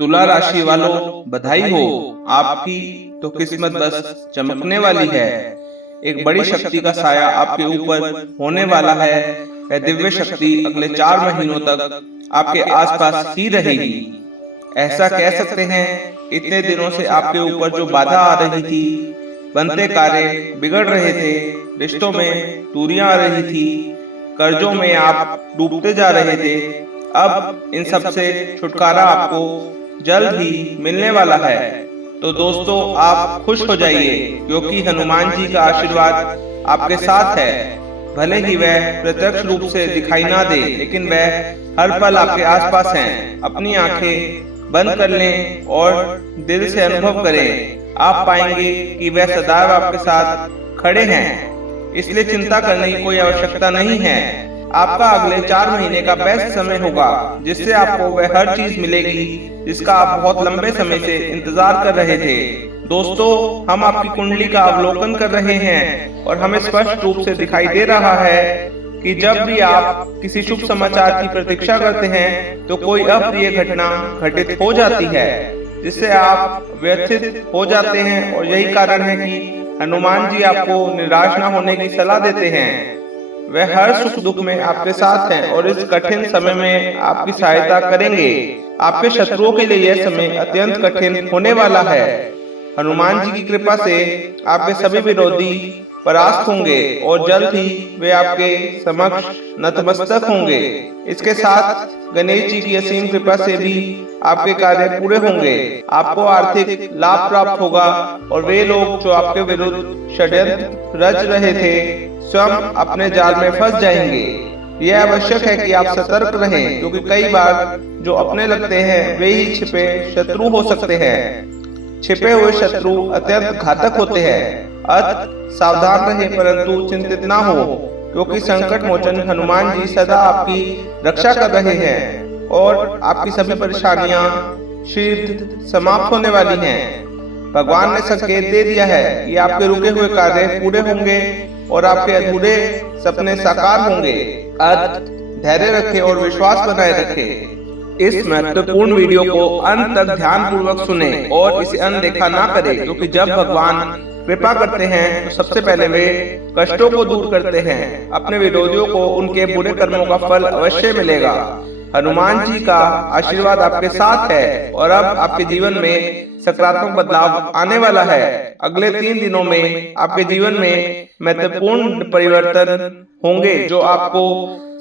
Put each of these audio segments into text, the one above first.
तुला राशि वालों, बधाई हो। आपकी तो किस्मत बस चमकने वाली है। एक बड़ी शक्ति का साया आपके ऊपर होने वाला है। वह दिव्य शक्ति अगले 4 महीनों तक आपके आसपास ही रहेगी। ऐसा कह सकते हैं, इतने दिनों से आपके ऊपर जो बाधा आ रही थी, बनते कार्य बिगड़ रहे थे, रिश्तों में दूरियां आ रही थी, कर्जों में आप डूबते जा रहे थे, अब इन सब से छुटकारा आपको जल्द ही मिलने वाला है। तो दोस्तों, आप खुश हो जाइए, क्योंकि हनुमान जी का आशीर्वाद आपके साथ है। भले ही वह प्रत्यक्ष रूप से दिखाई ना दे, लेकिन वह हर पल आपके आसपास हैं। अपनी आंखें बंद कर लें और दिल से अनुभव करें। आप पाएंगे कि वह सदैव आपके साथ खड़े हैं, इसलिए चिंता करने की कोई आवश्यकता नहीं है। आपका अगले 4 महीने का बेस्ट समय होगा, जिससे आपको वह हर चीज मिलेगी जिसका आप बहुत लंबे समय से इंतजार कर रहे थे। दोस्तों, हम आपकी कुंडली का अवलोकन कर रहे हैं और हमें स्पष्ट रूप से दिखाई दे रहा है कि जब भी आप किसी शुभ समाचार की प्रतीक्षा करते हैं तो कोई अप्रिय घटना घटित हो जाती है, जिससे आप व्यथित हो जाते हैं। और यही कारण है कि हनुमान जी आपको निराश न होने की सलाह देते हैं। वह हर सुख दुख में आपके साथ हैं और इस कठिन समय में आपकी सहायता करेंगे। आपके शत्रुओं के लिए यह समय अत्यंत कठिन होने वाला है। हनुमान जी की कृपा से आपके सभी विरोधी परास्त होंगे और जल्द ही वे आपके समक्ष नतमस्तक होंगे। इसके साथ गणेश जी की असीम कृपा से भी आपके कार्य पूरे होंगे। आपको आर्थिक लाभ प्राप्त होगा और वे लोग जो आपके विरुद्ध षड्यंत्र रच रहे थे, स्वयं अपने जाल में फंस जाएंगे। यह आवश्यक है कि आप सतर्क रहें, क्योंकि कई बार जो अपने लगते हैं वे ही छिपे शत्रु हो सकते हैं। छिपे हुए शत्रु अत्यंत घातक होते हैं। अत सावधान रहें, परंतु चिंतित ना हो, क्योंकि संकट मोचन हनुमान जी सदा आपकी रक्षा कर रहे हैं और आपकी सभी परेशानियां शीघ्र समाप्त होने वाली हैं। भगवान ने संकेत दे दिया है कि आपके रुके हुए कार्य पूरे होंगे और आपके अधूरे सपने साकार होंगे। अत धैर्य रखें और विश्वास बनाए रखें। इस महत्वपूर्ण वीडियो को अंत तक ध्यान पूर्वक सुने और इसे अनदेखा ना करें, क्योंकि जब भगवान कृपा करते हैं तो सबसे पहले वे कष्टों को दूर करते हैं। अपने विरोधियों को उनके बुरे कर्मों का फल अवश्य मिलेगा। हनुमान जी का आशीर्वाद आपके साथ है और अब आपके जीवन में सकारात्मक बदलाव आने वाला है। अगले 3 दिनों में आपके जीवन में महत्वपूर्ण परिवर्तन होंगे, जो आपको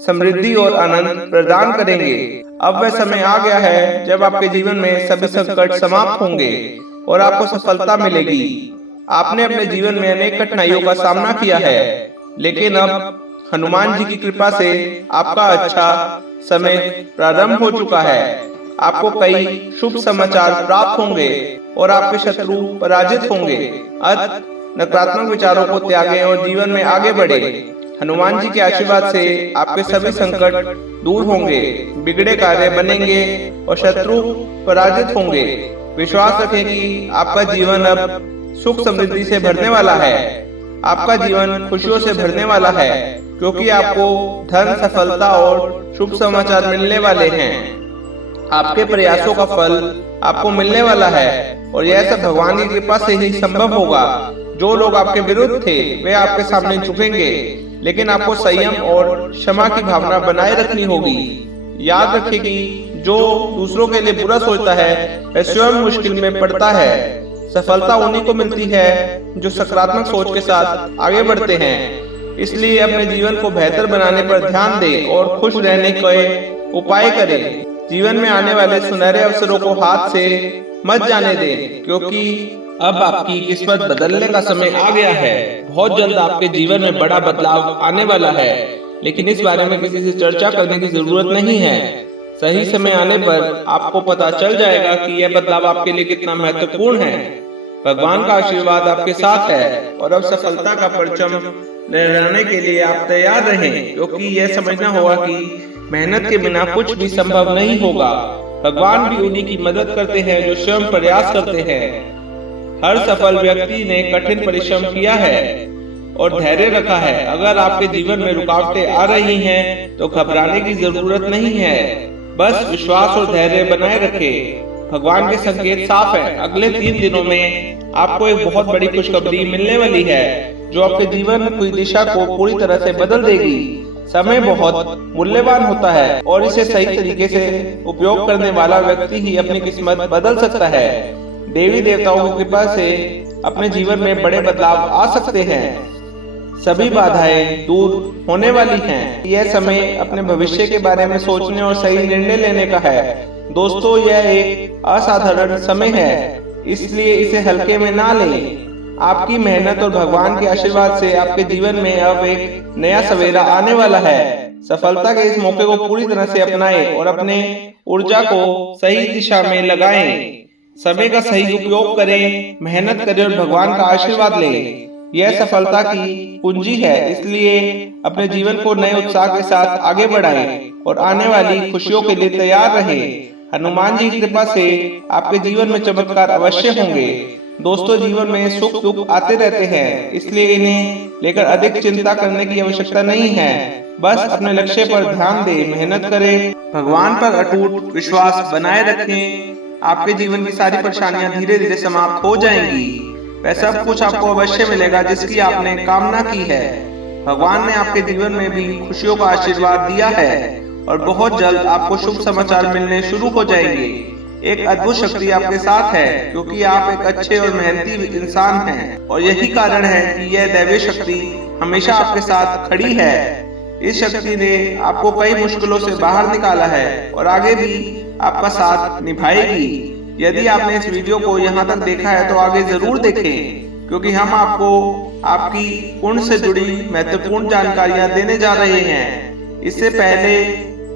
समृद्धि और आनंद प्रदान करेंगे। अब वह समय आ गया है जब आपके जीवन में सभी संकट समाप्त होंगे और आपको सफलता मिलेगी। आपने अपने जीवन में अनेक कठिनाइयों का सामना किया है, लेकिन अब हनुमान जी की कृपा से आपका अच्छा समय प्रारंभ हो चुका है। आपको कई शुभ समाचार प्राप्त होंगे और आपके शत्रु पराजित होंगे। अत नकारात्मक विचारों को त्यागें और जीवन में आगे बढ़े। हनुमान जी के आशीर्वाद से आपके सभी संकट दूर होंगे, बिगड़े कार्य बनेंगे और शत्रु पराजित होंगे। विश्वास रखें कि आपका जीवन अब सुख समृद्धि से भरने वाला है। आपका जीवन खुशियों से भरने वाला है, क्योंकि आपको धन, सफलता और शुभ समाचार मिलने वाले हैं। आपके प्रयासों का फल आपको मिलने वाला है और यह सब भगवान की कृपा से ही संभव होगा। जो लोग आपके विरुद्ध थे वे आपके सामने झुकेंगे, लेकिन आपको संयम और क्षमा की भावना बनाए रखनी होगी। याद रखें कि जो दूसरों के लिए बुरा सोचता है वह स्वयं मुश्किल में पड़ता है। सफलता उन्हीं को मिलती है जो सकारात्मक सोच के साथ आगे बढ़ते हैं। इसलिए अपने जीवन को बेहतर बनाने पर ध्यान दें और खुश रहने के उपाय करें। जीवन में आने वाले सुनहरे अवसरों को हाथ से मत जाने दें, क्योंकि अब आपकी किस्मत बदलने का समय आ गया है। बहुत जल्द आपके जीवन में बड़ा बदलाव आने वाला है, लेकिन इस बारे में किसी से चर्चा करने की जरूरत नहीं है। सही समय आने पर आपको पता चल जाएगा कि यह बदलाव आपके लिए कितना महत्वपूर्ण है। भगवान का आशीर्वाद आपके साथ है और अब सफलता का परचम लहराने के लिए आप तैयार रहें, क्योंकि यह समझना होगा कि मेहनत के बिना कुछ भी संभव नहीं होगा। भगवान भी उन्हीं की मदद करते हैं जो स्वयं प्रयास करते हैं। हर सफल व्यक्ति ने कठिन परिश्रम किया है और धैर्य रखा है। अगर आपके जीवन में रुकावटें आ रही हैं तो घबराने की जरूरत नहीं है। बस विश्वास और धैर्य बनाए रखें। भगवान के संकेत साफ है। अगले 3 दिनों में आपको एक बहुत बड़ी खुशखबरी मिलने वाली है जो आपके जीवन की दिशा को पूरी तरह से बदल देगी। समय बहुत मूल्यवान होता है और इसे सही तरीके से उपयोग करने वाला व्यक्ति ही अपनी किस्मत बदल सकता है। देवी देवताओं की कृपा से अपने जीवन में बड़े बदलाव आ सकते हैं। सभी बाधाएं दूर होने वाली हैं। यह समय अपने भविष्य के बारे में सोचने और सही निर्णय लेने का है। दोस्तों, यह एक असाधारण समय है, इसलिए इसे हल्के में ना लें। आपकी मेहनत और भगवान के आशीर्वाद से आपके जीवन में अब एक नया सवेरा आने वाला है। सफलता के इस मौके को पूरी तरह से अपनाएं और अपने ऊर्जा को सही दिशा में लगाएं। समय का सही उपयोग करें, मेहनत करें और भगवान का आशीर्वाद लें। यह सफलता की कुंजी है, इसलिए अपने जीवन को नए उत्साह के साथ आगे बढ़ाएं और आने वाली खुशियों के लिए तैयार रहें। हनुमान जी की कृपा से आपके जीवन में चमत्कार अवश्य होंगे। दोस्तों, जीवन में सुख दुख आते रहते हैं, इसलिए इन्हें लेकर अधिक चिंता करने की आवश्यकता नहीं है। बस अपने लक्ष्य पर ध्यान दें, मेहनत करें, भगवान पर अटूट विश्वास बनाए रखें। आपके जीवन की सारी परेशानियां धीरे धीरे समाप्त हो जाएंगी। वह सब कुछ आपको अवश्य मिलेगा जिसकी आपने कामना की है। भगवान ने आपके जीवन में भी खुशियों का आशीर्वाद दिया है और बहुत जल्द आपको शुभ समाचार मिलने शुरू हो जाएंगे। एक अद्भुत शक्ति आपके साथ है क्योंकि आप एक अच्छे और मेहनती इंसान हैं और यही कारण है कि यह दैवीय शक्ति हमेशा आपके साथ खड़ी है। इस शक्ति ने आपको कई मुश्किलों से बाहर निकाला है और आगे भी आपका साथ निभाएगी। यदि आपने इस वीडियो को यहाँ तक देखा है तो आगे जरूर देखें, क्योंकि हम आपको आपकी पुण्य से जुड़ी महत्वपूर्ण जानकारियां देने जा रहे हैं। इससे पहले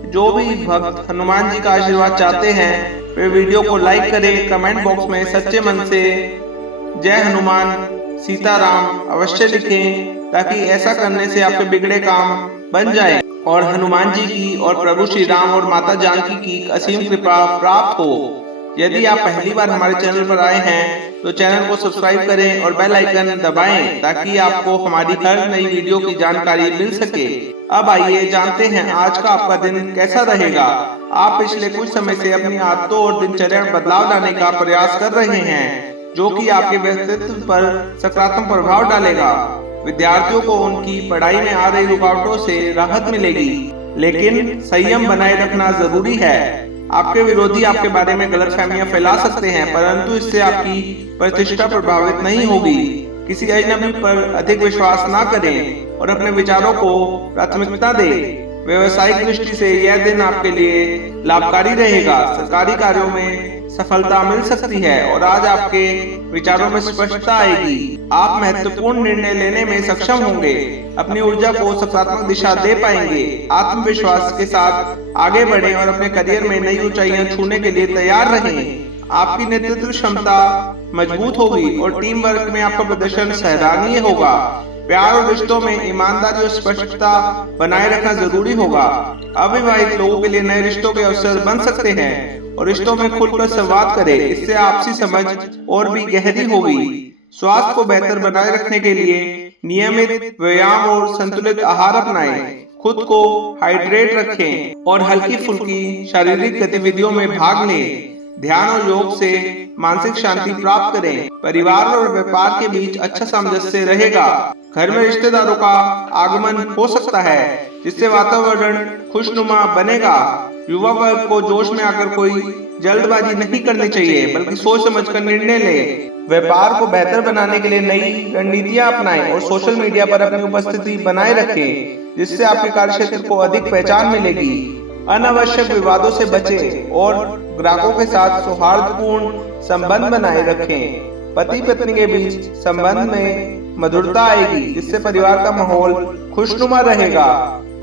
जो भी भक्त हनुमान जी का आशीर्वाद चाहते हैं वे वीडियो को लाइक करें, कमेंट बॉक्स में सच्चे मन से जय हनुमान सीताराम अवश्य लिखें, ताकि ऐसा करने से आपके बिगड़े काम बन जाए और हनुमान जी की और प्रभु श्री राम और माता जानकी की असीम कृपा प्राप्त हो। यदि आप पहली बार हमारे चैनल पर आए हैं तो चैनल को सब्सक्राइब करें और बेल आइकन दबाएं ताकि आपको हमारी हर नई वीडियो की जानकारी मिल सके। अब आइए जानते हैं आज का आपका दिन कैसा रहेगा। आप पिछले कुछ समय से अपनी आदतों और दिनचर्या में बदलाव लाने का प्रयास कर रहे हैं, जो कि आपके व्यक्तित्व पर सकारात्मक प्रभाव डालेगा। विद्यार्थियों को उनकी पढ़ाई में आ रही रुकावटों से राहत मिलेगी, लेकिन संयम बनाए रखना जरूरी है। आपके विरोधी आपके बारे में गलतफहमियां फैला सकते हैं, परंतु इससे आपकी प्रतिष्ठा प्रभावित नहीं होगी। किसी अजनबी पर अधिक विश्वास ना करें और अपने विचारों को प्राथमिकता दें। व्यवसायिक दृष्टि से यह दिन आपके लिए लाभकारी रहेगा। सरकारी कार्यों में सफलता मिल सकती है और आज आपके विचारों में स्पष्टता आएगी। आप महत्वपूर्ण निर्णय लेने में सक्षम होंगे, अपनी ऊर्जा को सकारात्मक दिशा दे पाएंगे। आत्मविश्वास के साथ आगे बढ़ें और अपने करियर में नई ऊंचाइयां छूने के लिए तैयार रहें। आपकी नेतृत्व क्षमता मजबूत होगी और टीम वर्क में आपका प्रदर्शन सराहनीय होगा। प्यार और रिश्तों में ईमानदारी और स्पष्टता बनाए रखना जरूरी होगा। अविवाहित लोगों के लिए नए रिश्तों के अवसर बन सकते हैं और रिश्तों में खुलकर संवाद करें, इससे आपसी समझ और भी गहरी होगी। स्वास्थ्य को बेहतर बनाए रखने के लिए नियमित व्यायाम और संतुलित आहार अपनाएं। खुद को हाइड्रेट रखें और हल्की फुल्की शारीरिक गतिविधियों में भाग लें। ध्यान और योग से मानसिक शांति प्राप्त करें। परिवार और व्यापार के बीच अच्छा सामंजस्य रहेगा। घर में रिश्तेदारों का आगमन हो सकता है, जिससे वातावरण खुशनुमा बनेगा। युवा वर्ग को जोश में आकर कोई जल्दबाजी नहीं करनी चाहिए, बल्कि सोच समझकर निर्णय लें। व्यापार को बेहतर बनाने के लिए नई रणनीतियां अपनाएं और सोशल मीडिया पर अपनी उपस्थिति बनाए रखें, जिससे आपके कार्यक्षेत्र को अधिक पहचान मिलेगी। अनावश्यक विवादों से बचें और ग्राहकों के साथ सौहार्दपूर्ण संबंध बनाए रखें। पति पत्नी के बीच संबंध में मधुरता आएगी, जिससे परिवार का माहौल खुशनुमा रहेगा।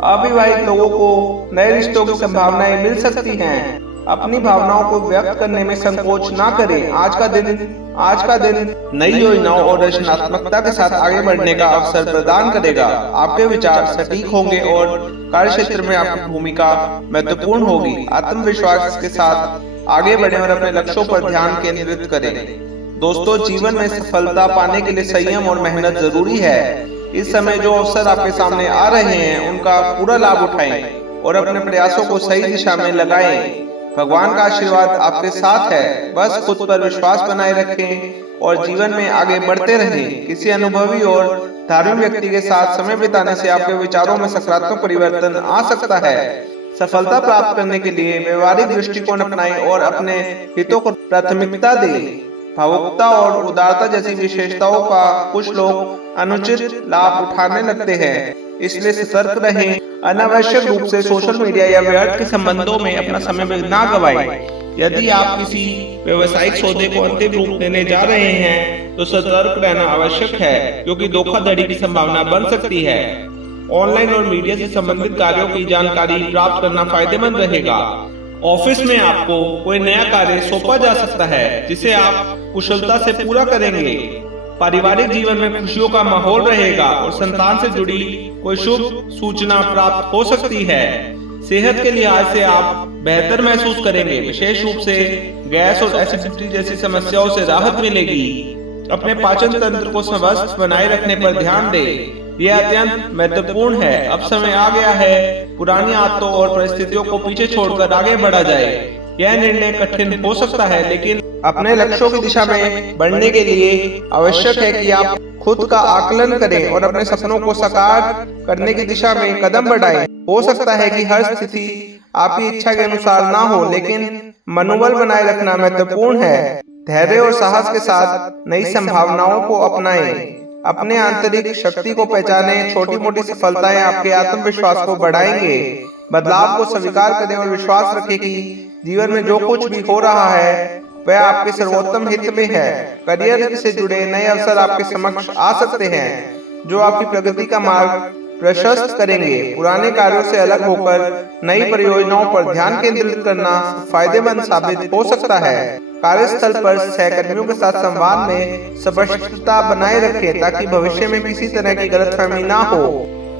अविवाहित लोगों को नए रिश्तों की संभावनाएं मिल सकती हैं। अपनी भावनाओं को व्यक्त करने में संकोच ना करें। आज का दिन नई योजनाओं और रचनात्मकता के साथ आगे बढ़ने का अवसर प्रदान करेगा। आपके विचार सटीक होंगे और कार्यक्षेत्र में आपकी भूमिका महत्वपूर्ण होगी। आत्मविश्वास के साथ आगे बढ़ें और अपने लक्ष्यों पर ध्यान केंद्रित करें। दोस्तों, जीवन में सफलता पाने के लिए संयम और मेहनत जरूरी है। इस समय जो अवसर आपके सामने आ रहे हैं उनका पूरा लाभ उठाएं और अपने प्रयासों को सही दिशा में लगाएं। भगवान का आशीर्वाद आपके साथ है। बस खुद पर विश्वास बनाए रखें और जीवन में आगे बढ़ते रहें। किसी अनुभवी और धार्मिक व्यक्ति के साथ समय बिताने से आपके विचारों में सकारात्मक परिवर्तन आ सकता है। सफलता प्राप्त करने के लिए व्यवहारिक दृष्टिकोण अपनाएं और अपने हितों को प्राथमिकता दें। भावुकता और उदारता जैसी विशेषताओं का कुछ लोग अनुचित लाभ उठाने लगते हैं, इसलिए सतर्क रहें। अनावश्यक रूप से सोशल मीडिया या व्यर्थ के संबंधों में अपना समय ना गवाएं। यदि आप किसी व्यवसायिक सौदे को अंतिम रूप देने जा रहे हैं तो सतर्क रहना आवश्यक है, क्योंकि धोखाधड़ी की संभावना बन सकती है। ऑनलाइन और मीडिया से संबंधित कार्यों की जानकारी प्राप्त करना फायदेमंद रहेगा। ऑफिस में आपको कोई नया कार्य सौंपा जा सकता है जिसे आप कुशलता से पूरा करेंगे। पारिवारिक जीवन में खुशियों का माहौल रहेगा और संतान से जुड़ी कोई शुभ सूचना प्राप्त हो सकती है। सेहत के लिहाज से आप बेहतर महसूस करेंगे, विशेष रूप से गैस और एसिडिटी जैसी समस्याओं से राहत मिलेगी। अपने पाचन तंत्र को स्वस्थ बनाए रखने पर ध्यान दें, यह अत्यंत महत्वपूर्ण है। अब समय आ गया है पुरानी आदतों और परिस्थितियों को पीछे छोड़कर आगे बढ़ा जाए। यह निर्णय कठिन हो सकता है, लेकिन अपने लक्ष्यों की दिशा में बढ़ने के लिए आवश्यक है कि आप खुद का आकलन करें और अपने सपनों को साकार करने की दिशा में कदम बढ़ाएं। हो सकता है कि हर स्थिति आपकी इच्छा के अनुसार ना हो, लेकिन मनोबल बनाए रखना महत्वपूर्ण है। धैर्य और साहस के साथ नई संभावनाओं को अपनाएं। अपने आंतरिक शक्ति को पहचानें। छोटी मोटी सफलताएं आपके आत्मविश्वास को बढ़ाएंगे। बदलाव को स्वीकार करें और विश्वास रखें कि जीवन में जो कुछ भी हो रहा है वह आपके सर्वोत्तम हित में है। करियर से जुड़े नए अवसर आपके समक्ष आ सकते हैं जो आपकी प्रगति का मार्ग प्रशस्त करेंगे। पुराने कार्यों से अलग होकर नई परियोजनाओं पर ध्यान केंद्रित करना फायदेमंद साबित हो सकता है। कार्यस्थल पर सहकर्मियों के साथ संवाद में स्पष्टता बनाए रखें ताकि भविष्य में किसी तरह की गलतफहमी ना हो।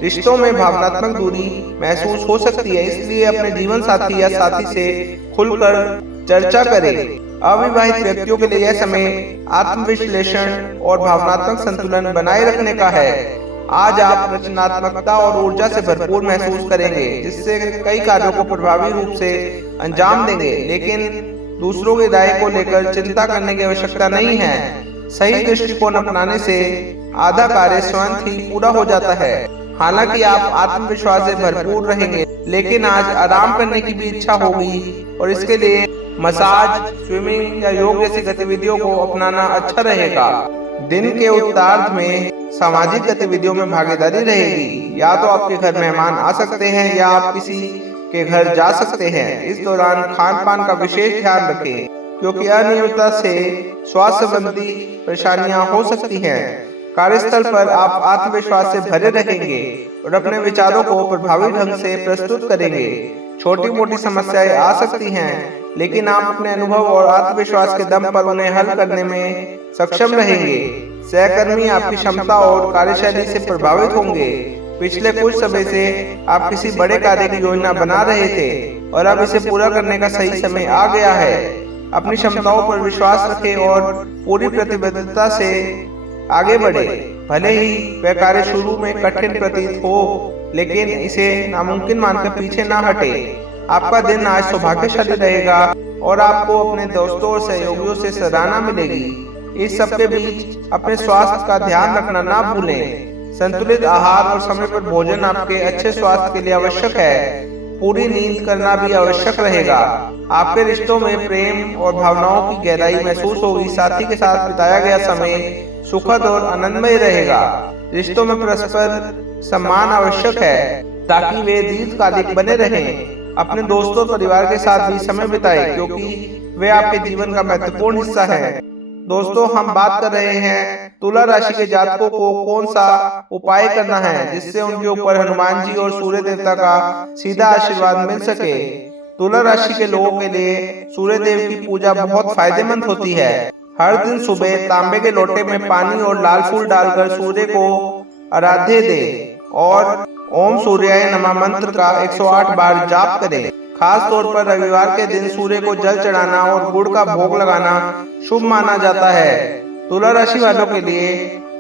रिश्तों में भावनात्मक दूरी महसूस हो सकती है, इसलिए अपने जीवन साथी या साथी से खुलकर चर्चा करें। अविवाहित व्यक्तियों के लिए यह समय आत्मविश्लेषण और भावनात्मक संतुलन बनाए रखने का है। आज आप रचनात्मकता और ऊर्जा से भरपूर महसूस करेंगे, जिससे कई कार्यों को प्रभावी रूप से अंजाम देंगे। लेकिन दूसरों की राय को लेकर चिंता करने की आवश्यकता नहीं है। सही दृष्टिकोण अपनाने से आधा कार्य स्वयं ही पूरा हो जाता है। हालांकि आप आत्मविश्वास से भरपूर रहेंगे, लेकिन आज आराम करने की भी इच्छा होगी और इसके लिए मसाज, स्विमिंग या योग जैसी गतिविधियों को अपनाना अच्छा रहेगा। दिन के उत्तरार्ध में सामाजिक गतिविधियों में भागीदारी रहेगी। या तो आपके घर मेहमान आ सकते हैं या आप किसी के घर जा सकते हैं। इस दौरान खान पान का विशेष ध्यान रखें, क्योंकि अनियमितता से स्वास्थ्य संबंधी परेशानियां हो सकती हैं। कार्यस्थल पर आप आत्मविश्वास से भरे रहेंगे और अपने विचारों को प्रभावी ढंग से प्रस्तुत करेंगे। छोटी मोटी समस्याएं आ सकती हैं, लेकिन आप अपने अनुभव और आत्मविश्वास के दम पर उन्हें हल करने में सक्षम रहेंगे। सहकर्मी आपकी क्षमता और कार्यशैली से प्रभावित होंगे। पिछले कुछ समय से आप किसी बड़े कार्य की योजना बना रहे थे और अब इसे पूरा करने का सही समय आ गया है। अपनी क्षमताओं पर विश्वास रखें और पूरी प्रतिबद्धता से आगे बढ़े। भले ही वह कार्य शुरू में कठिन प्रतीत हो, लेकिन इसे नामुमकिन मानकर पीछे ना हटे। आपका दिन आज सौभाग्यशाली रहेगा और आपको अपने दोस्तों और सहयोगियों से सराहना मिलेगी। इस सब के बीच अपने स्वास्थ्य का ध्यान रखना ना भूलें। संतुलित आहार और समय पर भोजन आपके अच्छे स्वास्थ्य के लिए आवश्यक है। पूरी नींद करना भी आवश्यक रहेगा। आपके रिश्तों में प्रेम और भावनाओं की गहराई महसूस होगी। साथी के साथ बिताया गया समय सुखद और आनंदमय रहेगा। रिश्तों में परस्पर सम्मान आवश्यक है ताकि वे दीर्घकालिक बने रहें। अपने दोस्तों और परिवार के साथ भी समय बिताएं, क्योंकि वे आपके जीवन का महत्वपूर्ण हिस्सा है। दोस्तों, हम बात कर रहे हैं तुला राशि के जातकों को कौन सा उपाय करना है जिससे उनके ऊपर हनुमान जी और सूर्य देवता का सीधा आशीर्वाद मिल सके। तुला राशि के लोगों के लिए सूर्य देव की पूजा बहुत फायदेमंद होती है। हर दिन सुबह तांबे के लोटे में पानी और लाल फूल डालकर सूर्य को आराध्य दें और ओम सूर्याय नमः मंत्र का 108 बार जाप करें। खास तौर पर रविवार के दिन सूर्य को जल चढ़ाना और गुड़ का भोग लगाना शुभ माना जाता है। तुला राशि वालों के लिए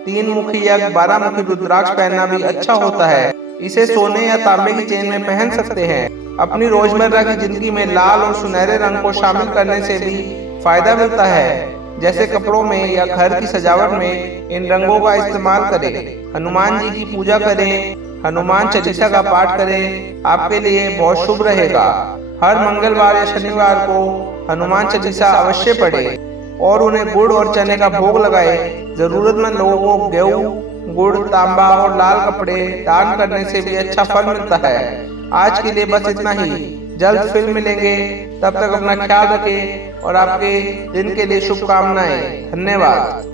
3 मुखी या 12 मुखी रुद्राक्ष पहनना भी अच्छा होता है। इसे सोने या तांबे की चेन में पहन सकते हैं। अपनी रोजमर्रा की जिंदगी में लाल और सुनहरे रंग को शामिल करने से भी फायदा मिलता है। जैसे कपड़ों में या घर की सजावट में इन रंगों का इस्तेमाल करें। हनुमान जी की पूजा करें, हनुमान चालीसा का पाठ करें, आपके लिए बहुत शुभ रहेगा। हर मंगलवार या शनिवार को हनुमान चालीसा अवश्य पढ़ें और उन्हें गुड़ और चने का भोग लगाए। जरूरतमंद लोगों को गेहूं, गुड़, तांबा और लाल कपड़े दान करने से भी अच्छा फल मिलता है। आज के लिए बस इतना ही। जल्द फिर मिलेंगे, तब तक अपना ख्याल रखें और आपके दिन के लिए शुभकामनाएं। धन्यवाद।